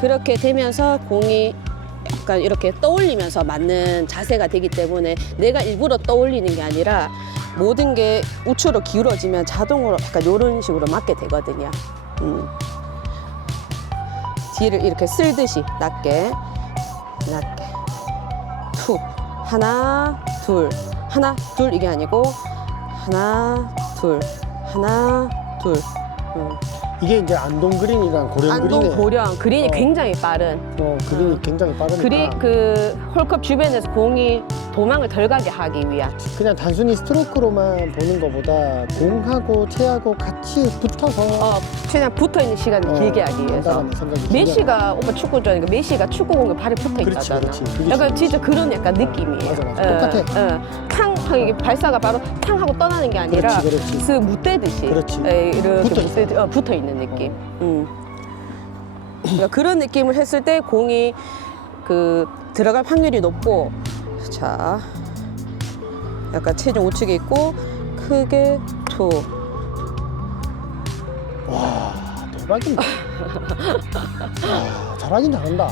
그렇게 되면서 공이 약간 이렇게 떠올리면서 맞는 자세가 되기 때문에 내가 일부러 떠올리는 게 아니라 모든 게 우측으로 기울어지면 자동으로 약간 이런 식으로 맞게 되거든요. 음. 뒤를 이렇게 쓸듯이 낮게, 낮게. 툭. 하나, 둘. 하나, 둘 이게 아니고 하나, 둘. 하나, 둘. 음. 이게 이제 안동 그린이랑 고령 안동 그린의 고령 그린이 어. 굉장히 빠른 어, 그린이 굉장히 빠르니까 그리 그 홀컵 주변에서 공이 도망을 덜 가게 하기 위한 그냥 단순히 스트로크로만 보는 것보다 공하고 채하고 같이 붙어서 어 최대한 붙어 있는 시간을 어, 길게 하기 위해서 한다는 생각이 중요하다. 메시가 오빠 축구 좋아하니까 메시가 축구 공에 발이 붙어 그렇지, 있다잖아. 그렇지. 그게 약간. 진짜 그런 약간 느낌이에요. 맞아, 맞아. 예, 똑같아. 예. 탕 이게 발사가 바로 탕 하고 떠나는 게 아니라 그렇지, 그렇지. 스 무대듯이 그렇지. 예, 이렇게 붙어 어, 붙어 있는 느낌. 음. 그러니까 그런 느낌을 했을 때 공이 그 들어갈 확률이 높고 자 약간 체중 우측에 있고 크게 투 와 대박이다 와, 잘하긴 잘한다